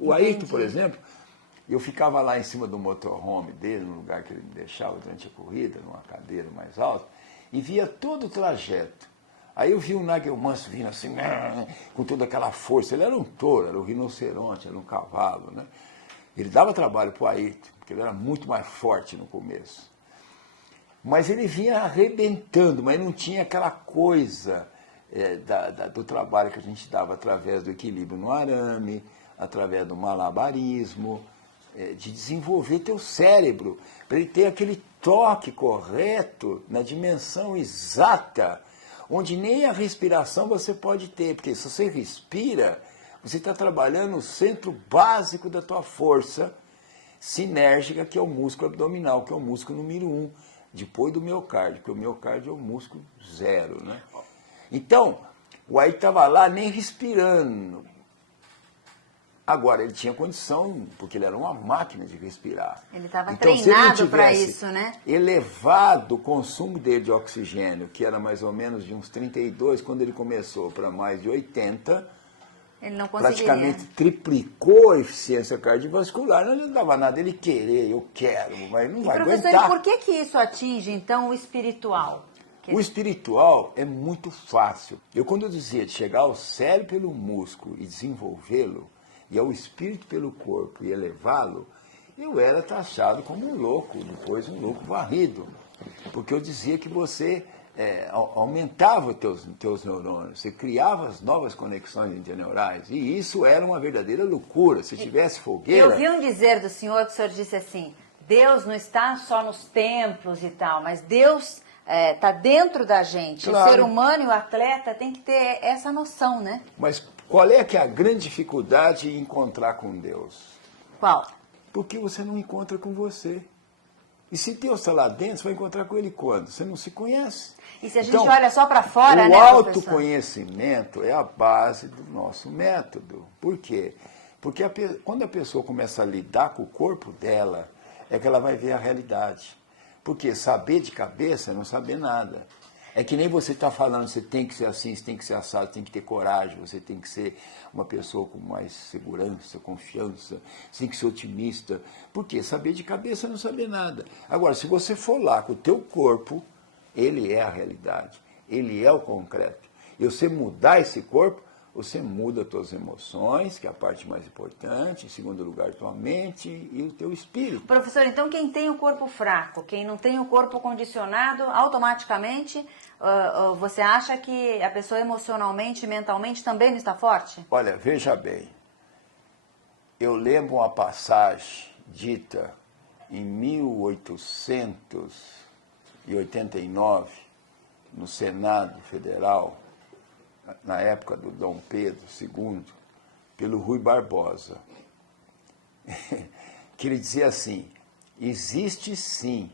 O Ayrton, por exemplo, eu ficava lá em cima do motorhome dele, no lugar que ele me deixava durante a corrida, numa cadeira mais alta, e via todo o trajeto. Aí eu vi o Nagelmanso vindo assim, com toda aquela força. Ele era um touro, era um rinoceronte, era um cavalo, né? Ele dava trabalho para o Ayrton, porque ele era muito mais forte no começo. Mas ele vinha arrebentando, mas não tinha aquela coisa do trabalho que a gente dava através do equilíbrio no arame, através do malabarismo, de desenvolver teu cérebro, para ele ter aquele toque correto na dimensão exata, onde nem a respiração você pode ter, porque se você respira, você está trabalhando no centro básico da tua força sinérgica, que é o músculo abdominal, que é o músculo número 1, depois do miocárdio, porque o miocárdio é o músculo 0, né? Então, o Ayrton estava lá nem respirando. Agora, ele tinha condição, porque ele era uma máquina de respirar. Ele estava então, treinado para isso, né? Elevado o consumo dele de oxigênio, que era mais ou menos de uns 32, quando ele começou para mais de 80, ele não conseguiria. Praticamente triplicou a eficiência cardiovascular. Não dava nada ele querer, eu quero, mas não vai professor, aguentar. E por que isso atinge, então, o espiritual? O espiritual é muito fácil. Quando eu dizia de chegar ao cérebro pelo músculo e desenvolvê-lo, e ao espírito pelo corpo e elevá-lo, eu era taxado como um louco, depois um louco varrido. Porque eu dizia que você aumentava os teus neurônios, você criava as novas conexões interneurais, e isso era uma verdadeira loucura. Se tivesse fogueira... Eu ouvi um dizer do senhor, que o senhor disse assim, Deus não está só nos templos e tal, mas Deus está dentro da gente. Claro. O ser humano e o atleta tem que ter essa noção, né? Mas qual é que é a grande dificuldade em encontrar com Deus? Qual? Porque você não encontra com você. E se Deus está lá dentro, você vai encontrar com Ele quando? Você não se conhece. E se a gente olha só para fora, né, o autoconhecimento é a base do nosso método. Por quê? Porque quando a pessoa começa a lidar com o corpo dela, é que ela vai ver a realidade. Porque saber de cabeça é não saber nada. É que nem você está falando, você tem que ser assim, você tem que ser assado, você tem que ter coragem, você tem que ser uma pessoa com mais segurança, confiança, você tem que ser otimista. Por quê? Saber de cabeça é não saber nada. Agora, se você for lá com o teu corpo, ele é a realidade, ele é o concreto. E você mudar esse corpo, você muda as tuas emoções, que é a parte mais importante, em segundo lugar, tua mente e o teu espírito. Professor, então quem tem o corpo fraco, quem não tem o corpo condicionado, automaticamente você acha que a pessoa emocionalmente, mentalmente também não está forte? Olha, veja bem, eu lembro uma passagem dita em 1889, no Senado Federal, na época do Dom Pedro II, pelo Rui Barbosa, que ele dizia assim, existe sim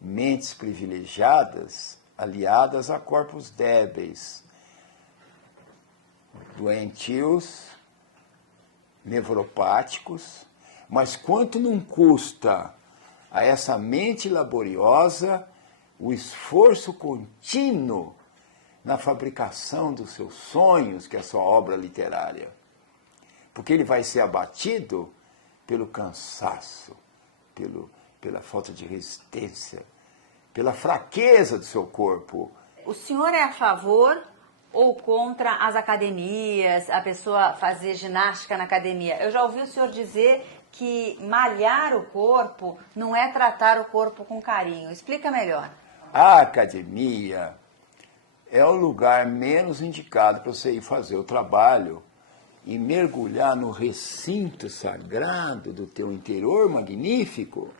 mentes privilegiadas aliadas a corpos débeis, doentios, nevropáticos, mas quanto não custa a essa mente laboriosa o esforço contínuo na fabricação dos seus sonhos, que é a sua obra literária. Porque ele vai ser abatido pelo cansaço, pela falta de resistência, pela fraqueza do seu corpo. O senhor é a favor ou contra as academias, a pessoa fazer ginástica na academia? Eu já ouvi o senhor dizer que malhar o corpo não é tratar o corpo com carinho. Explica melhor. A academia é o lugar menos indicado para você ir fazer o trabalho e mergulhar no recinto sagrado do teu interior magnífico.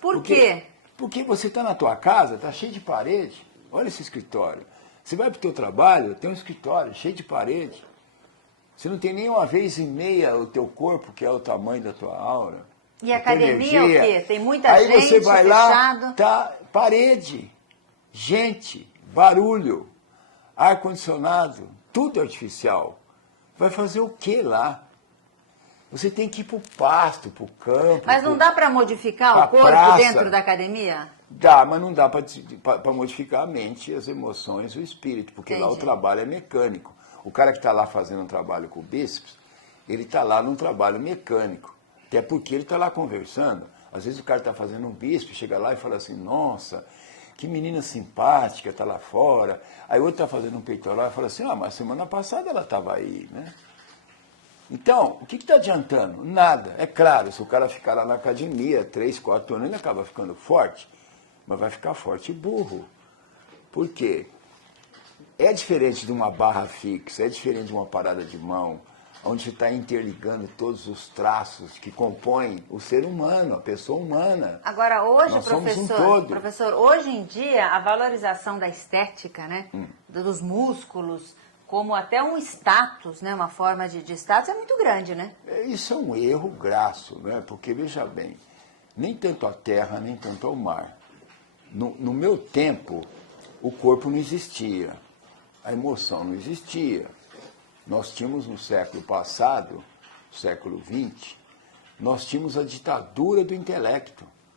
Por quê? Porque você está na tua casa, está cheio de parede. Olha esse escritório. Você vai para o teu trabalho, tem um escritório cheio de parede. Você não tem nem uma vez e meia o teu corpo, que é o tamanho da tua aura. E a academia é o quê? Tem muita Aí gente, você vai fechado. lá, tá parede, gente, barulho, ar-condicionado, tudo artificial. Vai fazer o que lá? Você tem que ir para o pasto, para o campo. Mas não dá para modificar o corpo praça. dentro da academia? Dá, mas não dá para modificar a mente, as emoções, o espírito, porque Entendi. lá o trabalho é mecânico. O cara que está lá fazendo um trabalho com o bíceps, ele está lá num trabalho mecânico, até porque ele está lá conversando. Às vezes o cara está fazendo um bispo, chega lá e fala assim, nossa, que menina simpática, está lá fora. Aí o outro está fazendo um peitoral e fala assim, mas semana passada ela estava aí, né? Então, o que está adiantando? Nada. É claro, se o cara ficar lá na academia 3, 4 anos, ele acaba ficando forte, mas vai ficar forte e burro. Por quê? É diferente de uma barra fixa, é diferente de uma parada de mão, onde você está interligando todos os traços que compõem o ser humano, a pessoa humana. Agora, hoje, nós somos um todo. professor, hoje em dia, a valorização da estética, né, dos músculos, como até um status, né, uma forma de status, é muito grande, né? Isso é um erro grasso, né? Porque, veja bem, nem tanto a terra, nem tanto ao mar. No meu tempo, o corpo não existia, a emoção não existia. Nós tínhamos no século passado, século XX, nós tínhamos a ditadura do intelecto.